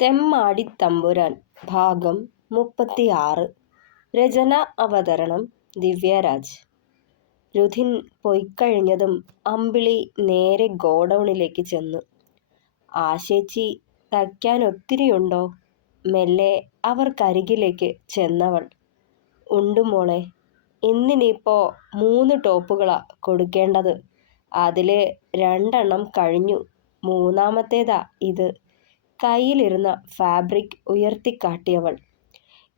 തെമ്മാടിത്തമ്പുരാൻ ഭാഗം 36. രചന അവതരണം ദിവ്യരാജ്. രുധിൻ പൊയ്ക്കഴിഞ്ഞതും അമ്പിളി നേരെ ഗോഡൗണിലേക്ക് ചെന്നു. ആശേച്ചി തയ്ക്കാൻ ഒത്തിരിയുണ്ടോ? മെല്ലെ അവർക്കരികിലേക്ക് ചെന്നവൾ. ഉണ്ട് മോളെ. ഇന്നിനിപ്പോ 3 ടോപ്പുകളാ കൊടുക്കേണ്ടത്. അതിൽ 2 കഴിഞ്ഞു. മൂന്നാമത്തേതാ ഇത്. കയ്യിലിരുന്ന ഫാബ്രിക് ഉയർത്തിക്കാട്ടിയവൾ.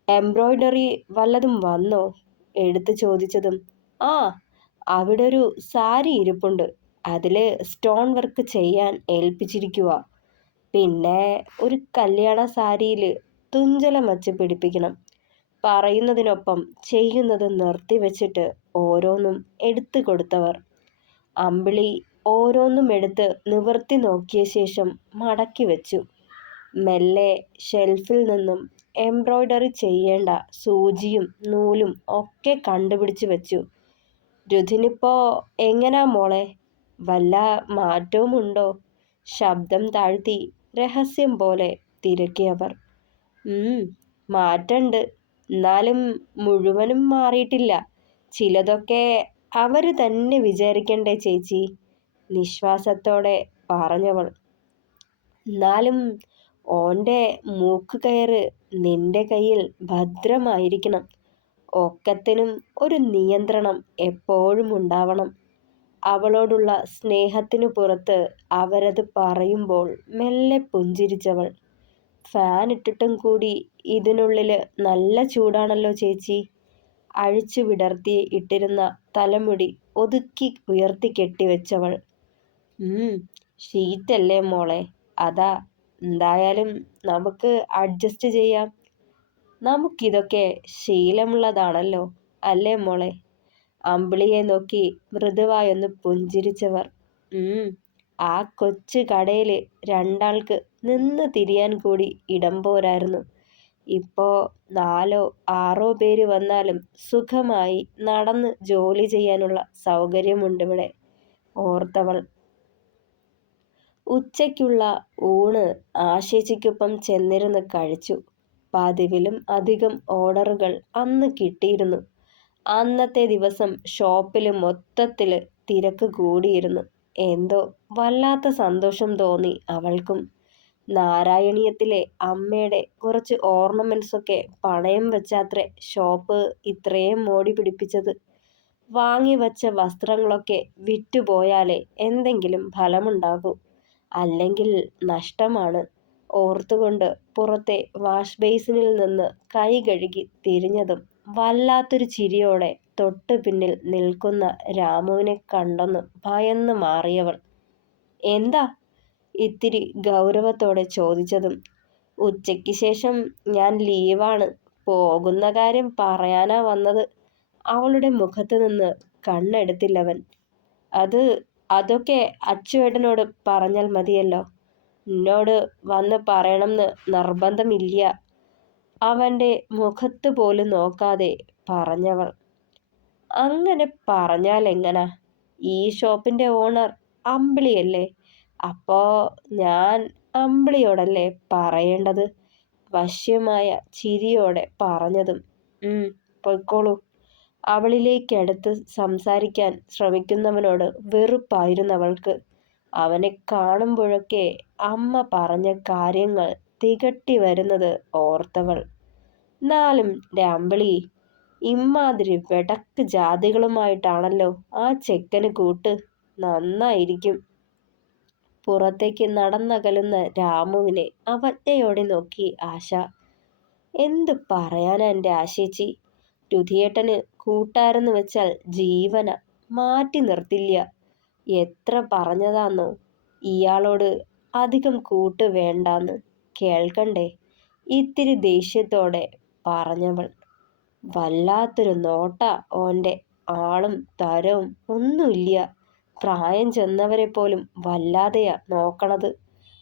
എംബ്രോയ്ഡറി വല്ലതും വന്നോ? എടുത്തു ചോദിച്ചതും ആ, അവിടൊരു സാരി ഇരിപ്പുണ്ട്. അതിൽ സ്റ്റോൺ വർക്ക് ചെയ്യാൻ ഏൽപ്പിച്ചിരിക്കുക. പിന്നെ ഒരു കല്യാണ സാരിയിൽ തുഞ്ചലം വച്ച് പിടിപ്പിക്കണം. പറയുന്നതിനൊപ്പം ചെയ്യുന്നത് നിർത്തിവെച്ചിട്ട് ഓരോന്നും എടുത്തു കൊടുത്തവർ. അമ്പിളി ഓരോന്നും എടുത്ത് നിവർത്തി നോക്കിയ ശേഷം മടക്കി വെച്ചു. മെല്ലെ ഷെൽഫിൽ നിന്നും എംബ്രോയ്ഡറി ചെയ്യേണ്ട സൂചിയും നൂലും ഒക്കെ കണ്ടുപിടിച്ച് വെച്ചു. രുധിനിപ്പോ എങ്ങനാ മോളെ? വല്ല മാറ്റവുമുണ്ടോ? ശബ്ദം താഴ്ത്തി രഹസ്യം പോലെ തിരക്കിയവർ. മാറ്റണ്ട്. എന്നാലും മുഴുവനും മാറിയിട്ടില്ല. ചിലതൊക്കെ അവർ തന്നെ വിചാരിക്കണ്ടേ ചേച്ചി? നിശ്വാസത്തോടെ പറഞ്ഞവൾ. എന്നാലും ഓൻ്റെ മൂക്കുകയറ് നിന്റെ കയ്യിൽ ഭദ്രമായിരിക്കണം. ഒക്കത്തിനും ഒരു നിയന്ത്രണം എപ്പോഴും ഉണ്ടാവണം. അവളോടുള്ള സ്നേഹത്തിനു പുറത്ത് അവരത് പറയുമ്പോൾ മെല്ലെ പുഞ്ചിരിച്ചവൾ. ഫാൻ ഇട്ടിട്ടും കൂടി ഇതിനുള്ളിൽ നല്ല ചൂടാണല്ലോ ചേച്ചി. അഴിച്ചു വിടർത്തി ഇട്ടിരുന്ന തലമുടി ഒതുക്കി ഉയർത്തി കെട്ടിവെച്ചവൾ. ഷീറ്റല്ലേ മോളെ, അതാ. എന്തായാലും നമുക്ക് അഡ്ജസ്റ്റ് ചെയ്യാം. നമുക്കിതൊക്കെ ശീലമുള്ളതാണല്ലോ അല്ലേ മോളെ? അമ്പിളിയെ നോക്കി മൃദുവായൊന്ന് പുഞ്ചിരിച്ചവർ. ആ കൊച്ചു കടയിൽ 2 ആൾക്ക് നിന്ന് തിരിയാൻ കൂടി ഇടം പോരായിരുന്നു. ഇപ്പോ 4 6 പേര് വന്നാലും സുഖമായി നടന്ന് ജോലി ചെയ്യാനുള്ള സൗകര്യമുണ്ടിവിടെ, ഓർത്തവൾ. ഉച്ചയ്ക്കുള്ള ഊണ് ആശേച്ചിക്കൊപ്പം ചെന്നിരുന്ന് കഴിച്ചു. പതിവിലും അധികം ഓർഡറുകൾ അന്ന് കിട്ടിയിരുന്നു. അന്നത്തെ ദിവസം ഷോപ്പിൽ മൊത്തത്തിൽ തിരക്ക് കൂടിയിരുന്നു. എന്തോ വല്ലാത്ത സന്തോഷം തോന്നി അവൾക്കും. നാരായണീയത്തിലെ അമ്മയുടെ കുറച്ച് ഓർണമെന്റ്സൊക്കെ പണയം വെച്ചാത്രേ ഷോപ്പ് ഇത്രയും മോടി പിടിപ്പിച്ചത്. വാങ്ങിവച്ച വസ്ത്രങ്ങളൊക്കെ വിറ്റുപോയാലേ എന്തെങ്കിലും ഫലമുണ്ടാകൂ, അല്ലെങ്കിൽ നഷ്ടമാണ്, ഓർത്തുകൊണ്ട് പുറത്തെ വാഷ് ബേസിനിൽ നിന്ന് കൈ കഴുകി തിരിഞ്ഞതും വല്ലാത്തൊരു ചിരിയോടെ തൊട്ടു പിന്നിൽ നിൽക്കുന്ന രാമുവിനെ കണ്ടൊന്ന് ഭയന്ന് മാറിയവൾ. എന്താ? ഇത്തിരി ഗൗരവത്തോടെ ചോദിച്ചതും ഉച്ചയ്ക്ക് ശേഷം ഞാൻ ലീവാണ്, പോകുന്ന കാര്യം പറയാനാ വന്നത്. അവളുടെ മുഖത്ത് നിന്ന് കണ്ണെടുത്തില്ലവൻ. അതൊക്കെ അച്ചുവേട്ടനോട് പറഞ്ഞാൽ മതിയല്ലോ. എന്നോട് വന്ന് പറയണമെന്ന് നിർബന്ധമില്ല, അവൻ്റെ മുഖത്ത് പോലും നോക്കാതെ പറഞ്ഞവൾ. അങ്ങനെ പറഞ്ഞാൽ എങ്ങനാ? ഈ ഷോപ്പിൻ്റെ ഓണർ അമ്പിളിയല്ലേ? അപ്പോ ഞാൻ അമ്പിളിയോടല്ലേ പറയേണ്ടത്? വശ്യമായ ചിരിയോടെ പറഞ്ഞതും പൊയ്ക്കോളൂ. അവളിലേക്കടുത്ത് സംസാരിക്കാൻ ശ്രമിക്കുന്നവനോട് വെറുപ്പായിരുന്നവൾക്ക്. അവനെ കാണുമ്പോഴൊക്കെ അമ്മ പറഞ്ഞ കാര്യങ്ങൾ തികട്ടി വരുന്നത് ഓർത്തവൾ. എന്നാലും അമ്പിളി, ഇമ്മാതിരി വെടക്ക് ജാതികളുമായിട്ടാണല്ലോ ആ ചെക്കന് കൂട്ട്. നന്നായിരിക്കും. പുറത്തേക്ക് നടന്നകലുന്ന രാമുവിനെ അവജ്ഞയോടെ നോക്കി ആശ. എന്തു പറയാനാ എൻ്റെ ആശേച്ചി? രുധിയേട്ടന് കൂട്ടാരെന്ന് വെച്ചാൽ ജീവന, മാറ്റി നിർത്തില്ല. എത്ര പറഞ്ഞതാന്നോ ഇയാളോട് അധികം കൂട്ട് വേണ്ടാന്ന്. കേൾക്കണ്ടേ? ഇത്തിരി ദേഷ്യത്തോടെ പറഞ്ഞവൾ. വല്ലാത്തൊരു നോട്ട ഓൻ്റെ. ആളും തരവും ഒന്നുമില്ല. പ്രായം ചെന്നവരെ പോലും വല്ലാതെയാ നോക്കണത്.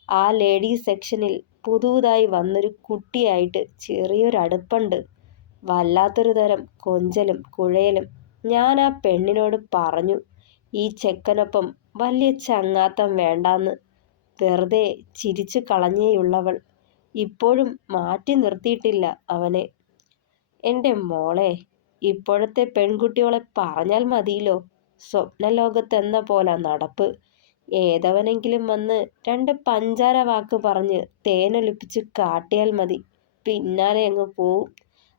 ആ ലേഡീസ് സെക്ഷനിൽ പുതുതായി വന്നൊരു കുട്ടിയായിട്ട് ചെറിയൊരടുപ്പുണ്ട്. വല്ലാത്തൊരു തരം കൊഞ്ചലും കുഴയലും. ഞാൻ ആ പെണ്ണിനോട് പറഞ്ഞു, ഈ ചെക്കനൊപ്പം വലിയ ചങ്ങാത്തം വേണ്ടാന്ന്. വെറുതെ ചിരിച്ചു കളഞ്ഞേയുള്ളവൾ. ഇപ്പോഴും മാറ്റി നിർത്തിയിട്ടില്ല അവനെ. എൻ്റെ മോളെ, ഇപ്പോഴത്തെ പെൺകുട്ടികളെ പറഞ്ഞാൽ മതിയല്ലോ, സ്വപ്നലോകത്തെന്ന പോലെ നടപ്പ്. ഏതവനെങ്കിലും വന്ന് രണ്ട് പഞ്ചാര വാക്ക് പറഞ്ഞ് തേനൊലിപ്പിച്ച് കാട്ടിയാൽ മതി, പിന്നാലെ അങ്ങ് പോവും.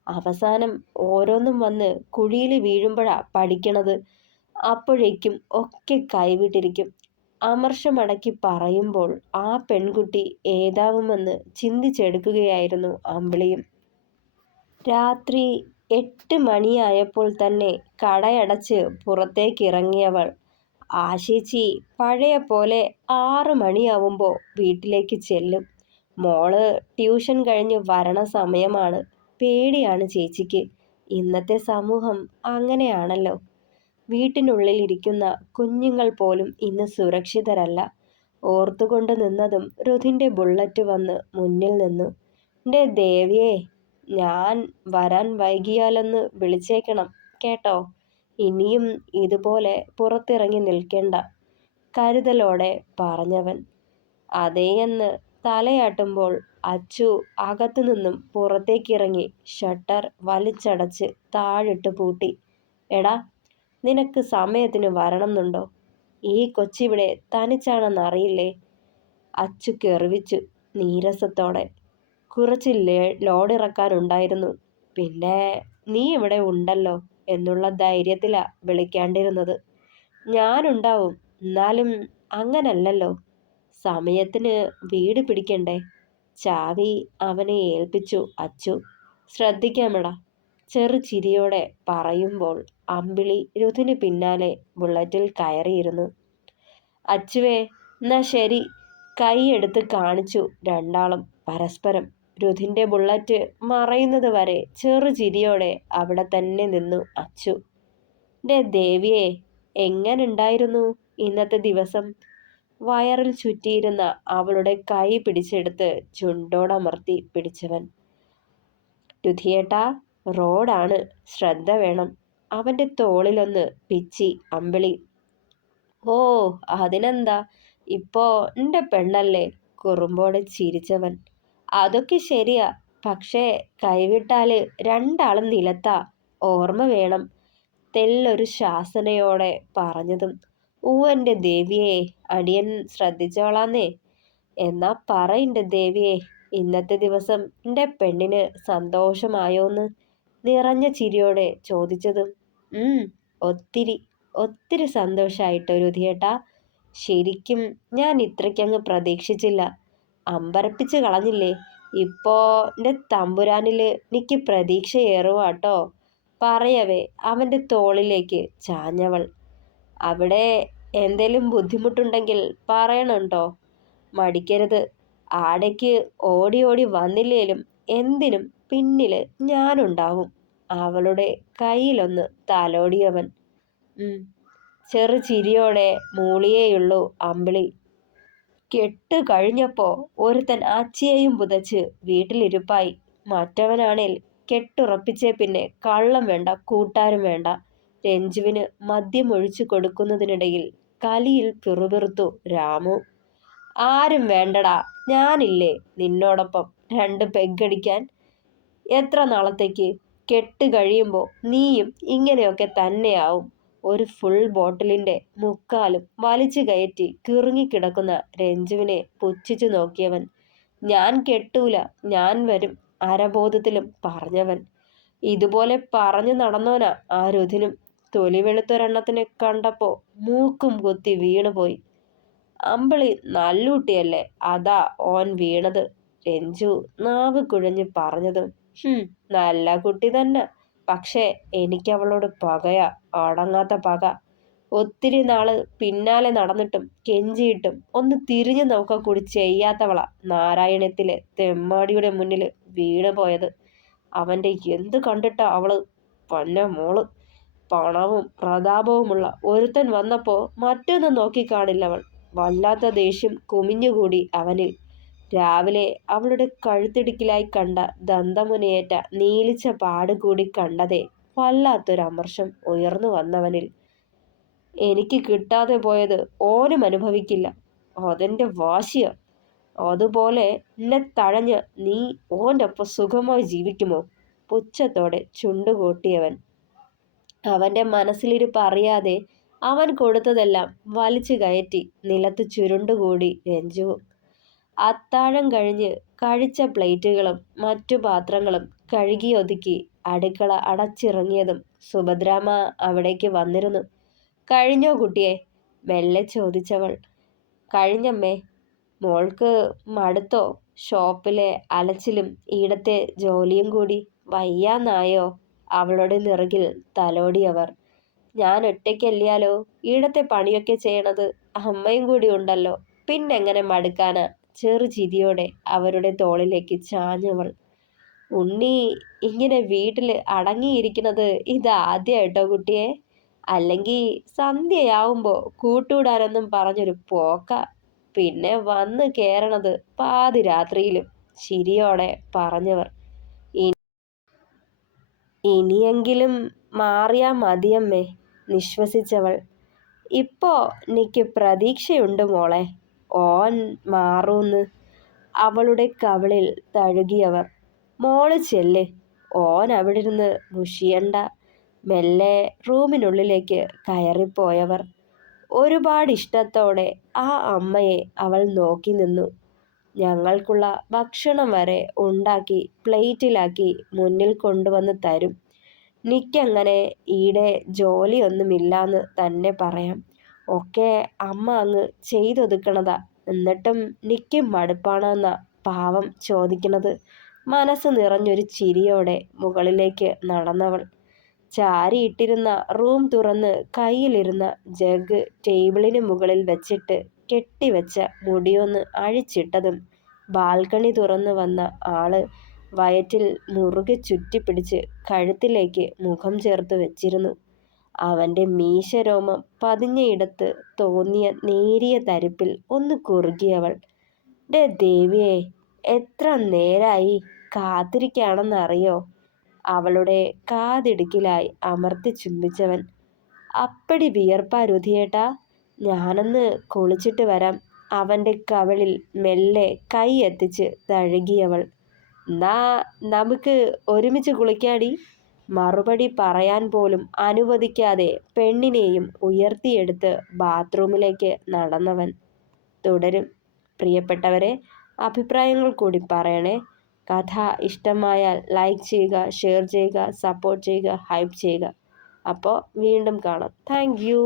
അവസാനം ഓരോന്നും വന്ന് കുഴിയിൽ വീഴുമ്പോഴാ പഠിക്കണത്. അപ്പോഴേക്കും ഒക്കെ കൈവിട്ടിരിക്കും. അമർഷമടക്കി പറയുമ്പോൾ ആ പെൺകുട്ടി ഏതാവുമെന്ന് ചിന്തിച്ചെടുക്കുകയായിരുന്നു അമ്പിളിയും. രാത്രി 8 മണിയായപ്പോൾ തന്നെ കടയടച്ച് പുറത്തേക്കിറങ്ങിയവൾ ആശേച്ചി പഴയ പോലെ 6 മണിയാവുമ്പോൾ വീട്ടിലേക്ക് ചെല്ലും. മോള് ട്യൂഷൻ കഴിഞ്ഞ് വരണ സമയമാണ്. പേടിയാണ് ചേച്ചിക്ക്. ഇന്നത്തെ സമൂഹം അങ്ങനെയാണല്ലോ. വീട്ടിനുള്ളിൽ ഇരിക്കുന്ന കുഞ്ഞുങ്ങൾ പോലും ഇന്ന് സുരക്ഷിതരല്ല. ഓർത്തുകൊണ്ട് നിന്നതും രുധിൻ്റെ ബുള്ളറ്റ് വന്ന് മുന്നിൽ നിന്നു. എൻ്റെ ദേവിയേ, ഞാൻ വരാൻ വൈകിയാലൊന്ന് വിളിച്ചേക്കണം കേട്ടോ. ഇനിയും ഇതുപോലെ പുറത്തിറങ്ങി നിൽക്കേണ്ട, കരുതലോടെ പറഞ്ഞവൻ. അതേയെന്ന് തലയാട്ടുമ്പോൾ അച്ചു അകത്തുനിന്നും പുറത്തേക്കിറങ്ങി ഷട്ടർ വലിച്ചടച്ച് താഴിട്ട് പൂട്ടി. എടാ, നിനക്ക് സമയത്തിന് വരണമെന്നുണ്ടോ? ഈ കൊച്ചിവിടെ തനിച്ചാണെന്നറിയില്ലേ? അച്ചു കെറിവിച്ചു നീരസത്തോടെ. കുറച്ച് ലോഡിറക്കാനുണ്ടായിരുന്നു. പിന്നെ നീ ഇവിടെ ഉണ്ടല്ലോ എന്നുള്ള ധൈര്യത്തിലാ വിളിക്കാണ്ടിരുന്നത്. ഞാനുണ്ടാവും, എന്നാലും അങ്ങനല്ലല്ലോ. സമയത്തിന് വീട് പിടിക്കണ്ടേ? ചാവി അവനെ ഏൽപ്പിച്ചു അച്ചു. ശ്രദ്ധിക്കാമെടാ, ചെറുചിരിയോടെ പറയുമ്പോൾ അമ്പിളി രുധിന് പിന്നാലെ ബുള്ളറ്റിൽ കയറിയിരുന്നു. അച്ചുവേ, എന്നാ ശരി, കൈയെടുത്ത് കാണിച്ചു രണ്ടാളും പരസ്പരം. രുധിൻ്റെ ബുള്ളറ്റ് മറയുന്നത് വരെ ചെറുചിരിയോടെ അവിടെ തന്നെ നിന്നു അച്ചു. എൻ്റെ ദേവിയെ, എങ്ങനുണ്ടായിരുന്നു ഇന്നത്തെ ദിവസം? വയറിൽ ചുറ്റിയിരുന്ന അവളുടെ കൈ പിടിച്ചെടുത്ത് ചുണ്ടോടമർത്തി പിടിച്ചവൻ. രുധിയേട്ടാ, റോഡാണ്, ശ്രദ്ധ വേണം. അവൻ്റെ തോളിലൊന്ന് പിച്ചി അമ്പിളി. ഓ, അതിനെന്താ, ഇപ്പോ എൻ്റെ പെണ്ണല്ലേ, കുറുമ്പോടെ ചിരിച്ചവൻ. അതൊക്കെ ശരിയാ, പക്ഷേ കൈവിട്ടാല് രണ്ടാളും നിലത്താ, ഓർമ്മ വേണം. തെല്ലൊരു ശാസനയോടെ പറഞ്ഞതും. എൻ്റെ ദേവിയെ, അടിയൻ ശ്രദ്ധിച്ചോളാന്നേ. എന്നാ പറ എൻ്റെ ദേവിയെ, ഇന്നത്തെ ദിവസം എൻ്റെ പെണ്ണിന് സന്തോഷമായോന്ന്? നിറഞ്ഞ ചിരിയോടെ ചോദിച്ചതും. ഒത്തിരി ഒത്തിരി സന്തോഷായിട്ടോ രുധിയേട്ടാ. ശരിക്കും ഞാൻ ഇത്രയ്ക്കങ്ങ് പ്രതീക്ഷിച്ചില്ല. അമ്പരപ്പിച്ച് കളഞ്ഞില്ലേ. ഇപ്പോ എൻ്റെ തമ്പുരാനിൽ എനിക്ക് പ്രതീക്ഷയേറുവാട്ടോ, പറയവേ അവൻ്റെ തോളിലേക്ക് ചാഞ്ഞവൾ. അവിടെ എന്തേലും ബുദ്ധിമുട്ടുണ്ടെങ്കിൽ പറയണുണ്ടോ, മടിക്കരുത്. ആടേക്ക് ഓടി ഓടി വന്നില്ലേലും എന്തിനും പിന്നിൽ ഞാനുണ്ടാവും. അവളുടെ കയ്യിലൊന്ന് തലോടിയവൻ. ചെറുചിരിയോടെ മൂളിയേയുള്ളൂ അമ്പിളി. കെട്ട് കഴിഞ്ഞപ്പോ ഒരുത്തൻ അച്ചിയെയും പുതച്ച് വീട്ടിലിരുപ്പായി. മറ്റവനാണേൽ കെട്ടുറപ്പിച്ചേ പിന്നെ കള്ളം വേണ്ട, കൂട്ടാരും വേണ്ട. രഞ്ജുവിന് മദ്യം ഒഴിച്ചു കൊടുക്കുന്നതിനിടയിൽ കലിയിൽ പിറുപിറുത്തു രാമു. ആരും വേണ്ടടാ, ഞാനില്ലേ നിന്നോടൊപ്പം 2 പെഗ്ഗടിക്കാൻ. എത്ര നാളത്തേക്ക്? കെട്ട് കഴിയുമ്പോൾ നീയും ഇങ്ങനെയൊക്കെ തന്നെയാവും. ഒരു ഫുൾ ബോട്ടിലിൻ്റെ മുക്കാലും വലിച്ചു കയറ്റി കിറുങ്ങിക്കിടക്കുന്ന രഞ്ജുവിനെ പുച്ഛിച്ചു നോക്കിയവൻ. ഞാൻ കെട്ടൂല, ഞാൻ വരും, അരബോധത്തിലും പറഞ്ഞവൻ. ഇതുപോലെ പറഞ്ഞു നടന്നോനാ ആ രുധിനും. തൊലി വെളുത്തൊരെണ്ണത്തിനെ കണ്ടപ്പോൾ മൂക്കും കുത്തി വീണുപോയി. അമ്പിളി നല്ലൂട്ടിയല്ലേ, അതാ ഓൻ വീണത്. രഞ്ജു നാവ് കുഴഞ്ഞ് പറഞ്ഞതും. നല്ല കുട്ടി തന്നെ, പക്ഷേ എനിക്കവളോട് പകയാ, അടങ്ങാത്ത പക. ഒത്തിരി നാള് പിന്നാലെ നടന്നിട്ടും കെഞ്ചിയിട്ടും ഒന്ന് തിരിഞ്ഞു നോക്ക കൂടി ചെയ്യാത്തവളാ നാരായണത്തിലെ തെമ്മാടിയുടെ മുന്നിൽ വീണ് പോയത്. അവൻ്റെ എന്ത് കണ്ടിട്ടാ അവള്? പന്ന മോള്. പണവും പ്രതാപവുമുള്ള ഒരുത്തൻ വന്നപ്പോൾ മറ്റൊന്നും നോക്കിക്കാണില്ലവൾ. വല്ലാത്ത ദേഷ്യം കുമിഞ്ഞുകൂടി അവനിൽ. രാവിലെ അവളുടെ കഴുത്തിടുക്കിലായി കണ്ട ദന്തമുനയേറ്റ നീലിച്ച പാടുകൂടി കണ്ടതേ വല്ലാത്തൊരമർഷം ഉയർന്നു വന്നവനിൽ. എനിക്ക് കിട്ടാതെ പോയത് ഓനും അനുഭവിക്കില്ല, അതെൻ്റെ വാശിയ. അതുപോലെ എന്നെ തഴഞ്ഞ് നീ ഓൻ്റെ ഒപ്പം സുഖമായി ജീവിക്കുമോ? പുച്ഛത്തോടെ ചുണ്ടുകൂട്ടിയവൻ. അവൻ്റെ മനസ്സിലിരിപ്പ് അറിയാതെ അവൻ കൊടുത്തതെല്ലാം വലിച്ചു കയറ്റി നിലത്ത് ചുരുണ്ടുകൂടി രഞ്ജുവും. അത്താഴം കഴിഞ്ഞ് കഴിച്ച പ്ലേറ്റുകളും മറ്റു പാത്രങ്ങളും കഴുകിയൊതുക്കി അടുക്കള അടച്ചിറങ്ങിയതും സുഭദ്രാമ്മ അവിടേക്ക് വന്നിരുന്നു. കഴിഞ്ഞോ കുട്ടിയെ? മെല്ലെ ചോദിച്ചവൾ. കഴിഞ്ഞമ്മേ. മോൾക്ക് മടുത്തോ ഷോപ്പിലെ അലച്ചിലും ഈടത്തെ ജോലിയും കൂടി? വയ്യാന്നായോ? അവളുടെ നിറകിൽ തലോടിയവർ. ഞാൻ ഒറ്റയ്ക്കല്ലാലോ ഈടത്തെ പണിയൊക്കെ ചെയ്യണത്, അമ്മയും കൂടി ഉണ്ടല്ലോ, പിന്നെങ്ങനെ മടുക്കാനാ? ചെറുചിരിയോടെ അവരുടെ തോളിലേക്ക് ചാഞ്ഞവൾ. ഉണ്ണി ഇങ്ങനെ വീട്ടിൽ അടങ്ങിയിരിക്കുന്നത് ഇതാദ്യമായിട്ടോ കുട്ടിയെ? അല്ലെങ്കിൽ സന്ധ്യയാവുമ്പോൾ കൂട്ടുകൂടാനൊന്നും പറഞ്ഞൊരു പോക്ക, പിന്നെ വന്ന് കയറണത് പാതിരാത്രിയിലും, ചിരിയോടെ പറഞ്ഞവർ. ഇനിയെങ്കിലും മാറിയാ മതിയമ്മേ, നിശ്വസിച്ചവൾ. ഇപ്പോ എനിക്ക് പ്രതീക്ഷയുണ്ട് മോളെ, ഓൻ മാറൂന്ന്. അവളുടെ കവിളിൽ തഴുകിയവർ. മോള് ചെല്ല്, ഓൻ അവിടിരുന്ന് മുഷിയണ്ട. മെല്ലെ റൂമിനുള്ളിലേക്ക് കയറിപ്പോയവർ. ഒരുപാട് ഇഷ്ടത്തോടെ ആ അമ്മയെ അവൾ നോക്കി നിന്നു. ഞങ്ങൾക്കുള്ള ഭക്ഷണം വരെ ഉണ്ടാക്കി പ്ലേറ്റിലാക്കി മുന്നിൽ കൊണ്ടുവന്ന് തരും. നിക്കങ്ങനെ ഈടെ ജോലിയൊന്നുമില്ലാന്ന് തന്നെ പറയാം. ഒക്കെ അമ്മ അങ്ങ് ചെയ്തൊതുക്കണതാ. എന്നിട്ടും നിക്ക് മടുപ്പാണെന്നാ പാവം ചോദിക്കണത്. മനസ്സ് നിറഞ്ഞൊരു ചിരിയോടെ മുകളിലേക്ക് നടന്നവൾ. ചാരിയിട്ടിരുന്ന റൂം തുറന്ന് കയ്യിലിരുന്ന ജഗ് ടേബിളിന് മുകളിൽ വെച്ചിട്ട് കെട്ടിവെച്ച മുടിയൊന്ന് അഴിച്ചിട്ടതും ബാൽക്കണി തുറന്നു വന്ന ആള് വയറ്റിൽ മുറുകെ ചുറ്റിപ്പിടിച്ച് കഴുത്തിലേക്ക് മുഖം ചേർത്ത് വെച്ചിരുന്നു. അവൻ്റെ മീശരോമം പതിഞ്ഞയിടത്ത് തോന്നിയ നേരിയ തരിപ്പിൽ ഒന്ന് കുറുകിയവൾ. ഡേ ദേവിയെ, എത്ര നേരായി കാത്തിരിക്കുകയാണെന്നറിയോ? അവളുടെ കാതിടുക്കിലായി അമർത്തി ചുംബിച്ചവൻ. അപ്പടി വിയർപ്പാ രുധിയേട്ടാ, ഞാനൊന്ന് കുളിച്ചിട്ട് വരാം. അവൻ്റെ കവിളിൽ മെല്ലെ കൈ എത്തിച്ച് തഴുകിയവൾ. എന്നാ നമുക്ക് ഒരുമിച്ച് കുളിക്കാടി. മറുപടി പറയാൻ പോലും അനുവദിക്കാതെ പെണ്ണിനെയും ഉയർത്തിയെടുത്ത് ബാത്റൂമിലേക്ക് നടന്നവൻ. തുടരും. പ്രിയപ്പെട്ടവരെ, അഭിപ്രായങ്ങൾ കൂടി പറയണേ. കഥ ഇഷ്ടമായാൽ ലൈക്ക് ചെയ്യുക, ഷെയർ ചെയ്യുക, സപ്പോർട്ട് ചെയ്യുക, ഹൈപ്പ് ചെയ്യുക. അപ്പോൾ വീണ്ടും കാണാം. Thank you.